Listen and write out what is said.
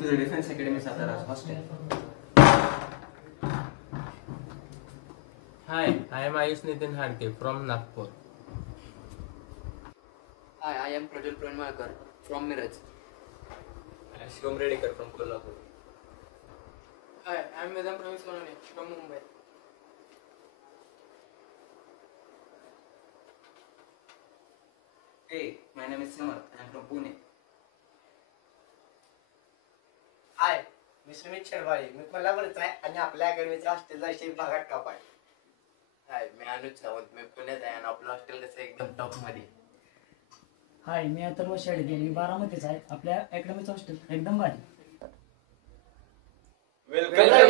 Welcome to the Defense Academy Satara's hostel. Hi, I am Ayush Nitin Harke from Nagpur. Hi, I am Prajwal Pranmalkar from Miraj. I am Shivam Redekar from Kolhapur. Hi, I am Vedant Ravi Sonani from Mumbai. Hey, my name is Samarth. I am from Pune. हाय मी सुमित शेरवाळी मी कोल्हापूरचा आहे आणि आपल्या अकॅडमीच्या हॉस्टेलचा विषय भागात top आहे. हाय, मी अनुज सावंत. मी पुण्यात आहे आणि आपलं हॉस्टेल कसं एकदम टॉप मध्ये. हाय मी अथर्व शेळके मी बारामतीच आहे. आपल्या अकॅडमीचं हॉस्टेल एकदम भारी. Welcome to